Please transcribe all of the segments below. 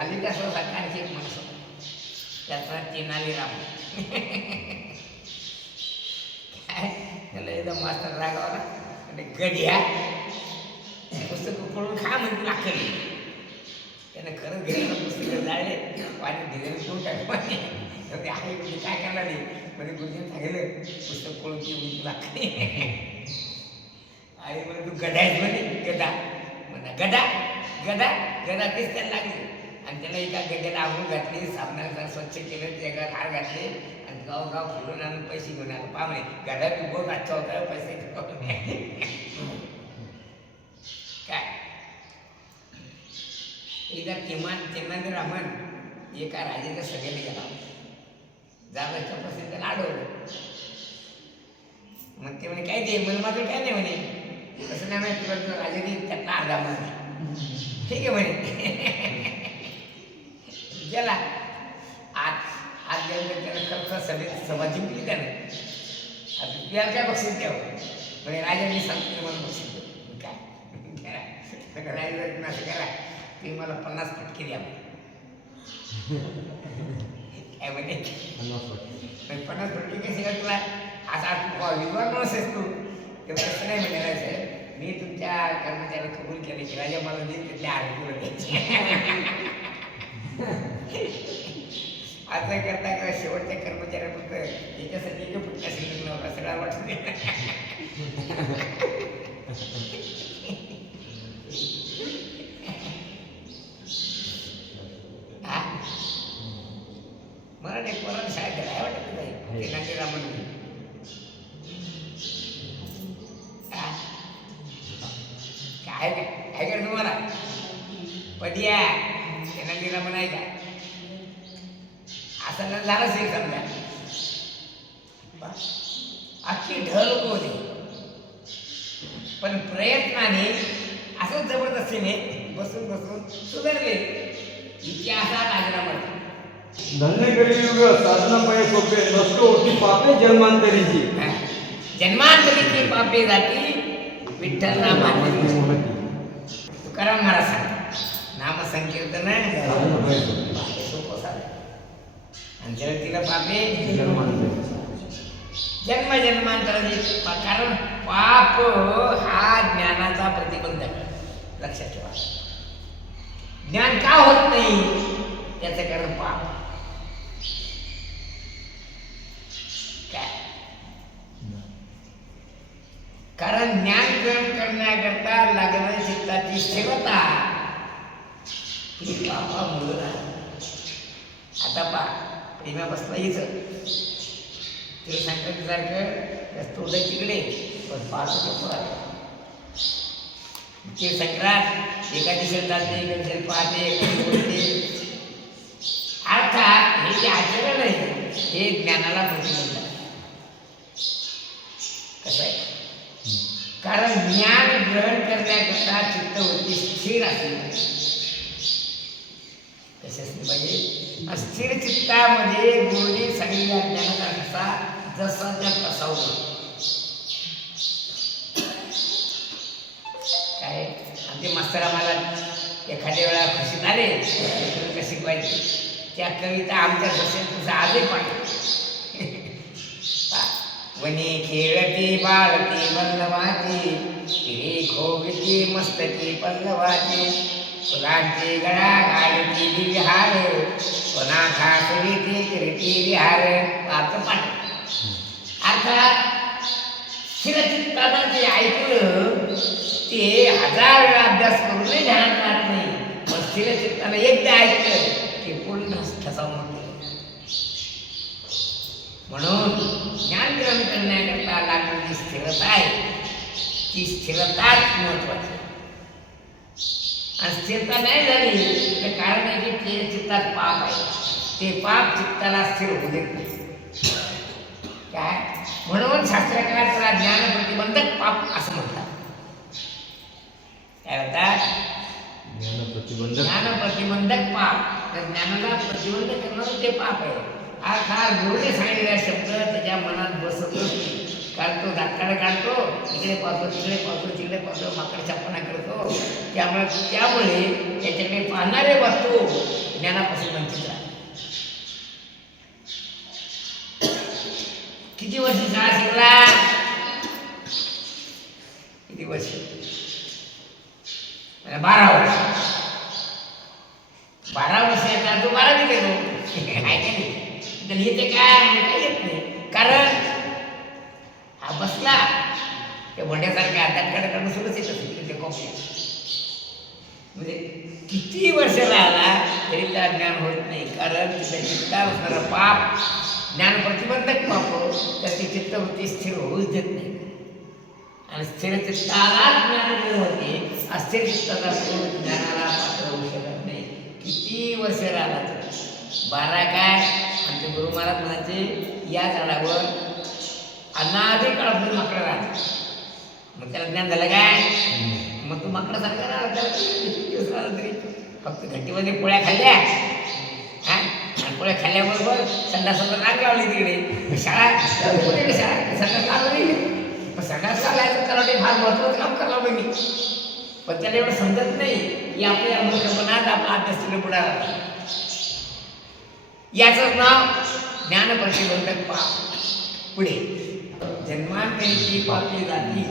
आली त्या सरकारची एक माणसं त्याचा तेनालीराम काय त्याला एकदम मास्तर रागावला म्हणजे गड्या पुस्तकं पळून खा म्हणजे लागली त्यानं खरंच घेतलं पुस्तकं जाळले पाणी दिलेलं ठेवून टाकले ते आहे म्हणजे काय करणार नाही म्हणजे गुरुजीने सांगितलं पुस्तक पळून ती उंच लागते आई म्हणे तू गदा आहेस म्हणे गदा म्हणा गदा गदा गदा तेच त्याला लागली आणि त्याला एका गड्याला आवडून घातली साबणाला स्वच्छ केलं त्याला हार घातले आणि गाव फिरून आणून पैसे घेऊन आलो पहा म्हणे गदा तू बहुत अच्छा होता है पैसे काय एकदा तेनाली रामन एका राजाच्या सगळ्याने गेला जागाच्या प्रसिद्ध त्याला अडवलं मग ते म्हणे काय दे म्हणे माझं काय नाही म्हणे कसं नाही माहिती तुला राजाने त्यातला अर्धा मारला ठीक आहे म्हणे गेला आज गेलं त्याला खरखर सभेत सभा जिंकली त्यानं आता तुला काय बक्षीस द्यावं म्हणजे राजाने सांगतो मला बक्षीस देऊ काय राजा असं करा ते मला 50 फटके द्या काय म्हणजे 50 फटके कसे का तुला असा विद्वान माणूस आहेस तू ते तसं नाही म्हणायला साहेब मी तुमच्या कर्मचाऱ्याला कबूल केले की राजा मला देईल तिथले आरोग्य द्यायचे असं करता का शेवटच्या कर्मचाऱ्या फक्त याच्यासाठी एक फुटका शिल्लक नव्हता सगळा वाटून मला नाही पोरांना शाळेत काय वाटत नाही तेनाली रामन काय काय कर तुम्हाला पटिया तेनाली रामन आहे का असं न झालंच एक समजा अख्खी ढल होते पण प्रयत्नाने असं जबरदस्तीने बसून बसून सुधारले इतिहासात राजीनामा धन्य कलियुग साधनापायी सोपे नष्ट होती पापे जन्मांतरीची जन्मांतरीची पापे जाती विठ्ठल नामाची तुकाराम महाराज सांग नाम संकीर्तन सोपं साधं आणि जगतीला पापे जन्म जन्मांतराची कारण पाप हा ज्ञानाचा प्रतिबंधक लक्षात ठेवा ज्ञान का होत नाही त्याचं कारण पाप काय कारण ज्ञान ग्रहण करण्याकरता लागणारी चित्ताची स्थिरता ही पापामुळे आता पा प्रेमा बसला इथं ते संक्रांतीसारखं तोडं तिकडे पण पाच ते संक्रांत एका दिवशी चालते एका पाहते एका बोलते अर्थात हे जे आचरण आहे हे ज्ञानाला प्रतिबंध आहे कसं आहे कारण ज्ञान ग्रहण करण्याकरता चित्तवृत्ती स्थिर असली पाहिजे कशी असली पाहिजे अस्थिर चित्तामध्ये गुरुने सांगितलेल्या ज्ञानाचा कसा जसा त्या तसा होतो काय आमचे मास्तर आम्हाला एखाद्या वेळा खुशीत आले कविता शिकवायची त्या कविता आमच्या जसे तुझं आजही पाहिजे वनी खेळती बाळती बल्लवाची तिरी खोविती मस्तकी पल्लवाची फुलांची गळा घालती विहार पुन्हा खासरीती किरती विहार पाच पाठ अर्थात स्थिरचित्तानं जे ऐकलं ते 1000 वेळा अभ्यास करूनही ध्यानात राहत नाही पण स्थिरचित्तानं एकदा ऐकलं की पूर्ण ठसा म्हणते म्हणून ज्ञान ग्रहण करण्याकरता लागणारी स्थिरता आहे ती स्थिरताच महत्वाची आणि स्थिरता नाही झाली तर कारण आहे की ते चित्तात पाप आहे ते पाप चित्ताला स्थिर होऊ देत नाही काय म्हणून शास्त्रकार त्याला ज्ञान प्रतिबंधक पाप असं म्हणतात काय म्हणतात ज्ञान प्रतिबंधक पाप तर ज्ञानाला प्रतिबंध करणारं ते पाप आहे हा गुरुने सांगितलेला शब्द त्याच्या मनात बसत नसते काढतो, दातकाडं काढतो, इकडे पाहतो, तिकडे पाहतो, तिकडे पाहतो, माकड छापणा करतो. त्यामुळे त्याच्याकडे पाहणारे वस्तू ज्ञानापासून वंचित राहतात. किती वर्ष शाळा शिकला? किती वर्ष? 12 वर्ष. 12 वर्ष तो 12वी गेलो आहे का नाही? तर लिहिते काय म्हणजे काय येत नाही. कारण हा बसला त्या भोंड्यासारख्या हातात कडे सुरूच येत असते ते कॉपी. म्हणजे किती वर्ष राहिला तरी त्याला ज्ञान होत नाही. कारण तिच्या चित्तावर असणारं पाप, ज्ञान प्रतिबंधक पाप त्याची चित्तवृत्ती स्थिर होऊच देत नाही. आणि स्थिर चित्ताला ज्ञान होते, अस्थिर चित्ताचा ज्ञानाला पात्र होऊ शकत नाही. किती वर्ष राहिला तर 12 काय. आमचे गुरु महाराज म्हणायचे या झाडावर अनादी काळापासून माकडं राहतात. मग त्याला ज्ञान झालं काय? मग तू माकडासारखा राहिला त्याला किती दिवस राहिला तरी फक्त घट्टीमध्ये पोळ्या खाल्ल्या आणि पोळ्या खाल्ल्याबरोबर संडासाला राग लावली तिकडे. शाळा संडास लावलं नाही. संडास लावायचं त्याला ते फार महत्त्वाचं काम करायला पाहिजे. पण त्याला एवढं समजत नाही की आपल्या मूर्खपणात आपला अभ्यास तिकडे बुडाला. याचंच नाव ज्ञान प्रतिबंधक पाप. पुढे जन्मांतरीची पापी जाती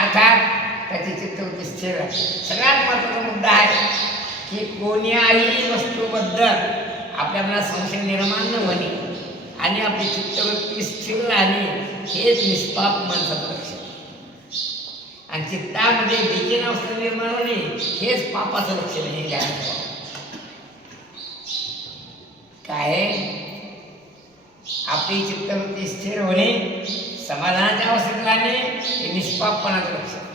अर्थात त्याची चित्तवृत्ती स्थिर राहते. सगळ्यात महत्त्वाचा मुद्दा आहे की कोण्याही वस्तूबद्दल आपल्या मनात संशय निर्माण न होणे आणि आपली चित्तवृत्ती स्थिर राहणे हेच निष्पाप माणसाचं लक्षण. आणि चित्तामध्ये बेचैनावस्था निर्माण होणे हेच पापाचं लक्षण आहे. हे ध्यान ठेवा. काय आपली चित्तवृत्ती स्थिर होणे, समाधानाच्या अवस्थेत राहणे हे निष्पापपणाचं लक्षण.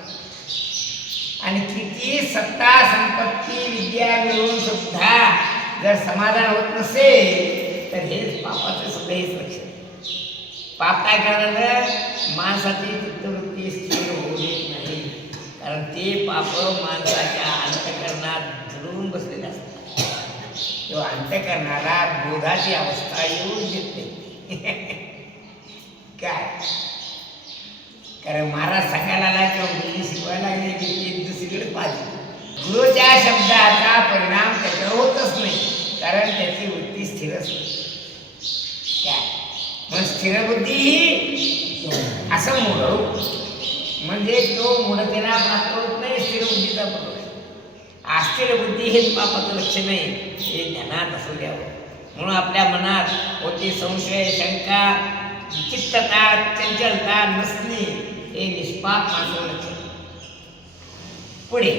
आणि किती सत्ता संपत्ती विद्या मिळवून सुद्धा जर समाधान होत नसेल तर हेच पापाचं सुद्धा हेच लक्षण. पाप काय करणार? माणसाची चित्तवृत्ती स्थिर होऊ देत नाही. कारण ते पाप माणसाच्या अंतःकरणात धरून बसलेले असतात. तो अंतःकरणाला बोधाची अवस्था येऊन देत नाही. काय कारण महाराज सांगायला आला किंवा मुली शिकवायला लागले की ते दुसरीकडे पाहिजे. गुरुच्या शब्दाचा परिणाम त्याच्यावर होतच नाही. कारण त्याची वृत्ती स्थिर असते. काय मग स्थिर बुद्धी ही असं मूढ म्हणजे तो मूढतेला प्राप्त होत नाही. स्थिर बुद्धीचा बरोबर. अस्थिर बुद्धी हेच पापाचं लक्षण आहे. हे ज्ञानात असू द्यावं. म्हणून आपल्या मनात होते संशय, शंका, चित्तता, चंचलता नसणे हे निष्पाप माणसाचं लक्षण. पुढे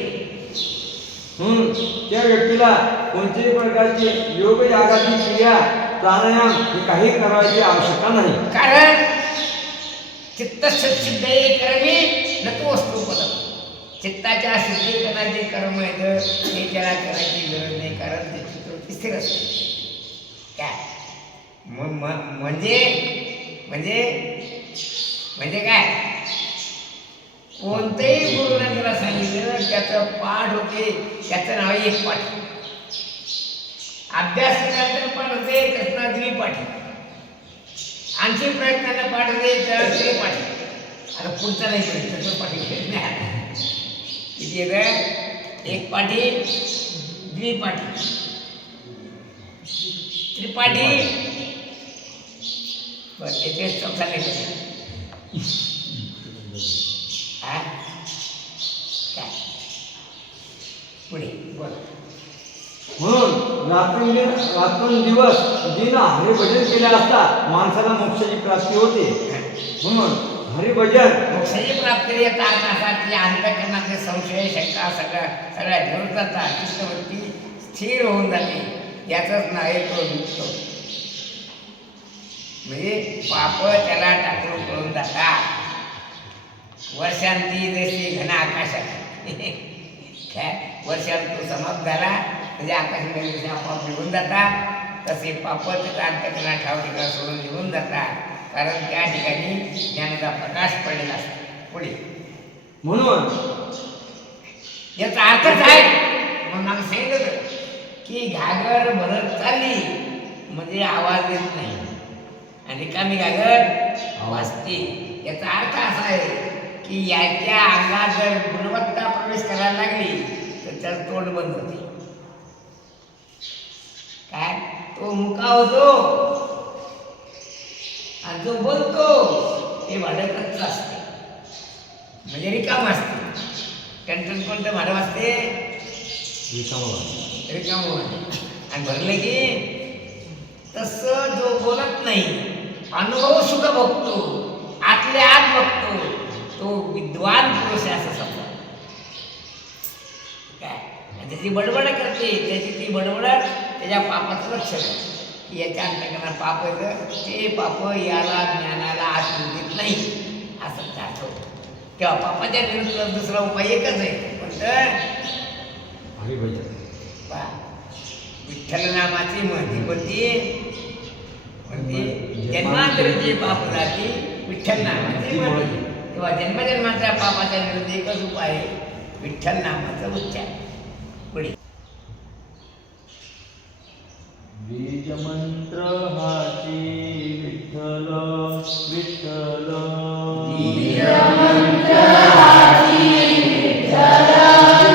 त्या व्यक्तीला कोणत्याही प्रकारचे योग यागाची क्रिया प्राणायाम हे काही करायची आवश्यकता नाही. कारण चित्तशुद्धे कर्मे न तो वस्तू पदम. चित्ताच्या शुद्धीकरणाचे कर्म आहेत ते त्याला करायची गरज नाही. कारण ते चित्तवृत्ती स्थिर असते. काय म्हणजे काय कोणत्याही गुरुने त्याला सांगितलं त्याचं पाठ होते. त्याचं नाव एक पाठ. अभ्यास केल्यानंतर पाठ होते त्याचं नाव द्विपाठ. आणखी प्रयत्नाने पाठ होते तर त्रिपाठ. आता पुढचा नाही पाहिजे त्याचं पाठी नाही. किती येतं? एक पाठी, द्विपाठी, त्रिपाठी. बस येथे चौथा नाही पाहिजे. काय पुढे बोल. म्हणून रात्रंदिवस दिन हरिभजन केले असता माणसाला मोक्षाची प्राप्ती होते. म्हणून हरिभजन मोक्षाची प्राप्ती याचा अर्थ असा की अंतःकरणाचे संशय शंका सगळ्या घेऊन जातात. चित्तवृत्ती स्थिर होऊन जाते. याचंच नाव आहे तो दुःख. म्हणजे पाप त्याला टाकून पळून जातात. वर्षांती जशी घन आकाशात काय वर्षांतू समाप्त झाला म्हणजे आकाशामध्ये आपोआप निघून जातात. तसे पाप त्याचा अंतःकरणात ठाव ठिकाण सोडून निघून जातात. कारण त्या ठिकाणी ज्ञानाचा प्रकाश पडलेला असतो. पुढे म्हणून याचा अर्थच आहे. म्हणून आम्ही सांगितलं की घागर भरत चालली म्हणजे आवाज येत नाही आणि रिकामी घागर वाजते. याचा अर्थ असा आहे की याच्या अंगात जर गुणवत्ता प्रवेश करायला लागली तर त्याचं तोंड बंद होते. काय तो मुका होतो आणि जो बोलतो ते भाडं कच्च असते, म्हणजे रिकाम असते. टणटण कोणतं भाडं असते? रिकाम आणि भरले की तसं जो बोलत नाही, अनुभव सुद्धा बघतो, आतले आत बघतो, तो विद्वान पुरुष आहे असं समजा. काय आणि त्याची बडबड करते, त्याची ती बडबड त्याच्या पापाचं लक्ष की याच्या अंतकरणात पाप येतं, ते पाप याला ज्ञानाला आत देत नाही असं जातो. तेव्हा पापाच्या विरुद्ध दुसरा उपाय एकच आहे, कोणतं? विठ्ठल नामाची महती कोणती? जन्मांतराची पाप जाती विठ्ठल नामाची महती. तेव्हा जन्मजन्माच्या पापाच्या विरुद्ध एकच उपाय आहे, विठ्ठल नामाचा उच्चार. पुढे बीज मंत्र हाची विठ्ठल विठ्ठल, बीज मंत्र हाची विठ्ठल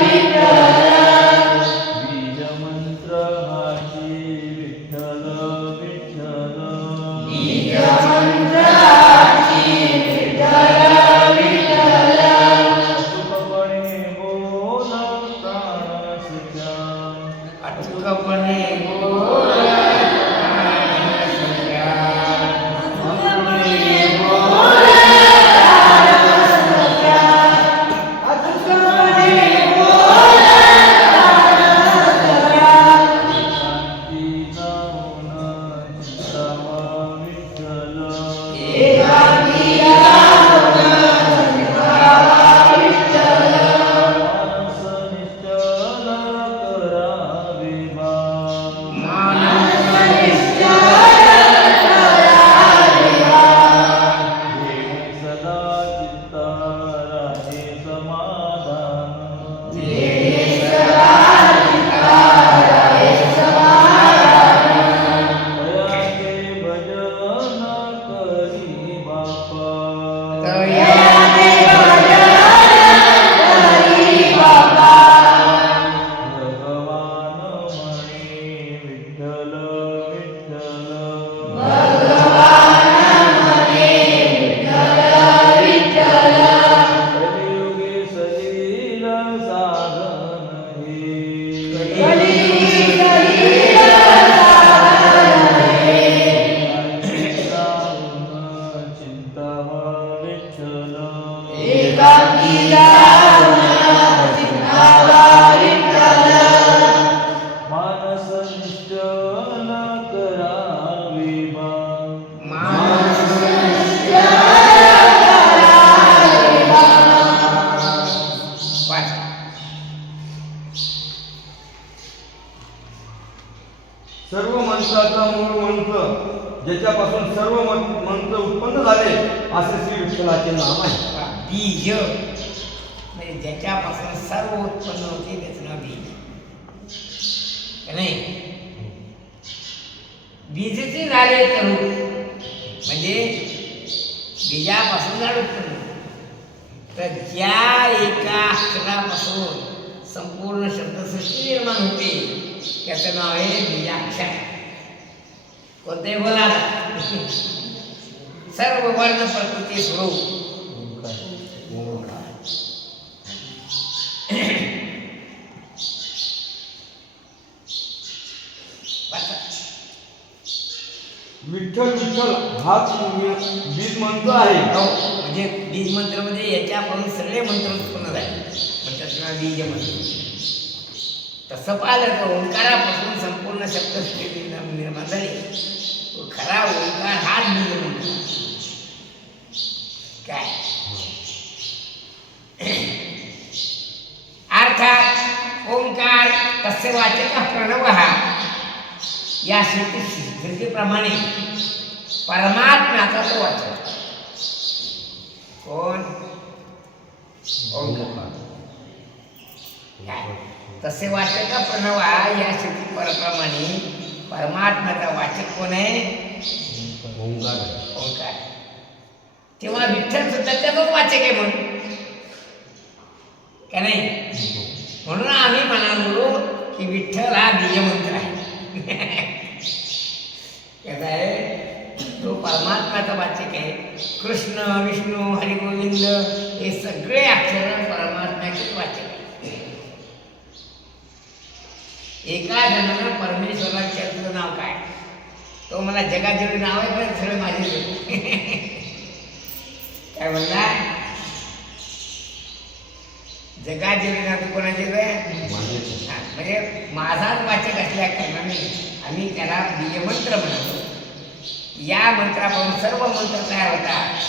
विठ्ठल, बीज मंत्र हाची विठ्ठल विठ्ठल, बीज मंत्र हाची विठ्ठल विठ्ठल, अचूकपणे बोल प्राणसच्या, अचूकपणे सर्व मंत्राचा मूळ मंत्र, ज्याच्यापासून सर्व मंत्र उत्पन्न झाले असे श्री विठ्ठलाचे नाम आहे. बीज म्हणजे ज्याच्यापासून सर्व उत्पन्न होते त्याचं नाव बीज. नाही बीजचे झाले तर म्हणजे बीजापासून झाड उत्पन्न. तर ज्या एका अक्षरापासून संपूर्ण शब्दसृष्टी निर्माण होते त्याचं नाव आहे बीजाक्षर. कोणते बोला, सर्व वर्ण प्रकृती स्वरूप विठ्ठल विठ्ठल हाच बीज मंत्र आहे. म्हणजे बीज मंत्र म्हणजे याच्यापासून सगळे मंत्र उत्पन्न झाले, त्याचं नाव बीज मंत्र. तसं पाहिलं तर ओंकारापासून संपूर्ण शब्दसृष्टी निर्माण झाली. खरा ओंकार हाच बीज मंत्र. काय अर्थात ओंकार तस्य वाचक प्रणव हा या श्रुतीप्रमाणे परमात्म्याचा तो वाचक कोण? ओंकार. तसे वाचक प्रणव या श्रुती प्रमाणे परमात्म्याचा वाचक कोण आहे? ओंकार. तेव्हा विठ्ठल सुद्धा त्याचाच वाचक आहे म्हणून का नाही. म्हणून आम्ही म्हणालो की विठ्ठल हा बीजमंत्र आहे. कसं आहे, तो परमात्म्याचा वाचक आहे. कृष्ण, विष्णू, हरिगोविंद हे सगळे अक्षर परमात्म्याचेच वाचक आहे. एका जणानं परमेश्वराच्या तुझं नाव काय, तो मला जगाचे नाव आहे पण सगळं माझे. काय म्हणला, जगाचे नाव तू कोणाचे म्हणजे माझाच वाचक असल्या कारणाने आम्ही त्याला बीजमंत्र म्हणतो. या मंत्रापासून सर्व मंत्र तयार होतात.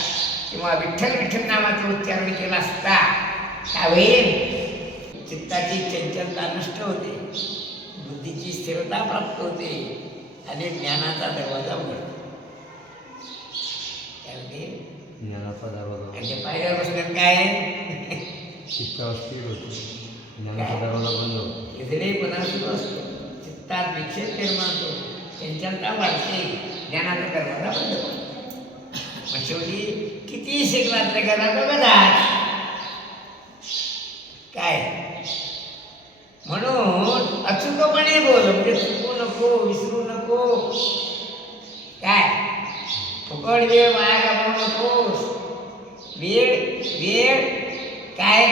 किंवा विठ्ठल विठ्ठल नामाचं उच्चारण केला असता काय होईल, चित्ताची चंचलता नष्ट होते, बुद्धीची स्थिरता प्राप्त होते आणि ज्ञानाचा दरवाजा उघडतो. ज्ञानाचा दरवाजा आणि पायऱ्या बसण्यात काय आहे, चित्तावर स्थिर होतो, ज्ञानाचा दरवाजा बंद होतो. इकडे पुन्हा सुरू असतो, चित्तात विक्षेप निर्माण होतो, चंचलता वाढते, ज्ञानाचा दरवाजा बंद होतो. मग शेवटी किती शिकला तरी करा बघा काय. म्हणून अचूकपणे बोल, म्हणजे चुकू नको, विसरू नको, काय फुकट वेळ वाया घालवू नकोस. वेळ वेळ काय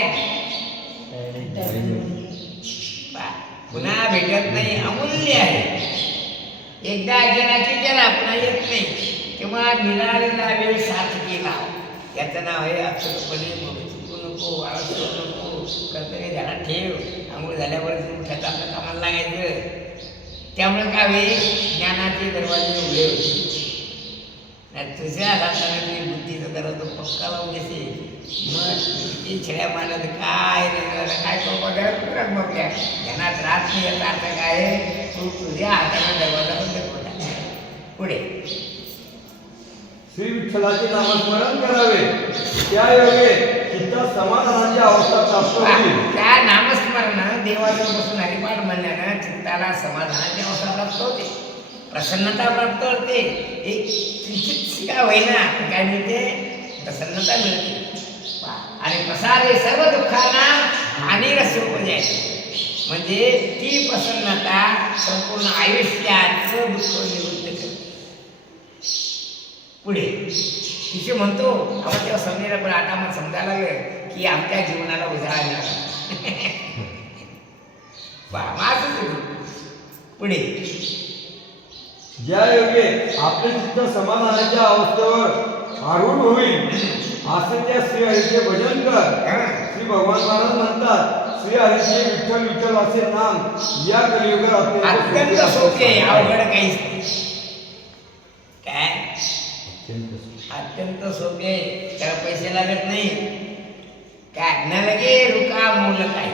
पुन्हा भेटत नाही, अमूल्य आहे. एकदा गेला की गेला, पुन्हा येत नाही. किंवा मिळालेला वेळ सार्थकी लाव, याचं नाव आहे अचूकपणे बोल. चुकू नको, आळस करू नको, कर्तव्य ध्यानात ठेव. आंघोळ झाल्यावर उठायचं आपल्या कामाला लागायचं. त्यामुळे काय होईल, ज्ञानाचे दरवाजे उघडे होते. तुझ्या हाताने तुझी बुद्धीचा दरवाजा पक्का लावून घेते. मग किती छड्या मारल्या तर काय काय तो बघा बघल्या ज्ञानात राहत नाही. याचा अर्थ काय, तू तुझ्या हाताने दरवाजा बंद करून टाक. पुढे श्री विठ्ठलाचे नामस्मरण करावे, त्यायोगे चित्तात समाधानाची अवस्था प्राप्त होईल. त्या नामस्मरणानं देवाजवळ बसून हरिपाठ म्हणल्यानं चित्ताला समाधानाची अवस्था प्राप्त होते, प्रसन्नता प्राप्त होते. एक किंचित का होईना काय मिळते, प्रसन्नता मिळते. आणि प्रसारे सर्व दुःखांना हानी रसोपजे, म्हणजे ती प्रसन्नता संपूर्ण आयुष्याचं दुःख निवृत्त करते. पुढे तिथे म्हणतो आपण तेव्हा समजेल, पण आता मग समजायला लागलं की आमच्या जीवनाला उजाळा मिळाला. पुढे ज्या योगे आपले चित्त समाधानाच्या अवस्थेवर आरूढ होईल, असं त्या श्रीहरीचे भजन कर. श्री भगवान महाराज म्हणतात, श्रीहरीचे विठ्ठल विठ्ठल असे नाम या कलियुगात अत्यंत सोपे, अवघड काहीच नाही. काय अत्यंत सोपे, त्याला पैसे लागत नाही. काय न लगे रुका मोल काय.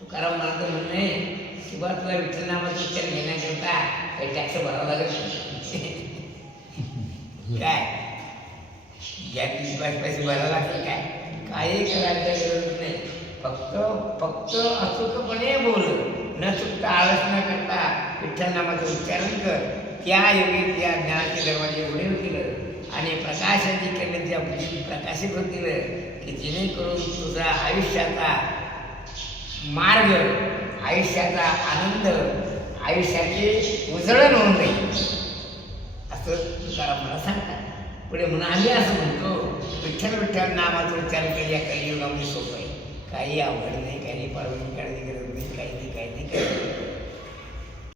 तुकाराम महाराज म्हणणे की बा तुला विठ्ठल नामाचं उच्चार घेण्याकरता काही टॅक्स भरावा लागत नाही. काय गॅस पैसे भरायला लागतात, काय काही करायचं गरज नाही. फक्त अचूकपणे बोल, न चुकता आळस न करता विठ्ठल नामाचं उच्चारण कर. त्या योगी त्या ज्ञानाचे दरवाजे उघडे होतील आणि प्रकाशाची किरणे त्या बुद्धी प्रकाशित होतील, की जेणेकरून तुझा आयुष्याचा मार्ग, आयुष्याचा आनंद, आयुष्याचे उजळण होऊन जाईल, असं तुकाराम मला सांगतात. पुढे म्हणून आम्ही असं म्हणतो, विठ्ठल विठ्ठल नामाचा उच्चार केली या कलियुगामध्ये सोपं आहे, काही अवघड नाही, काही परवानगी काढायची गरज नाही, काही नाही.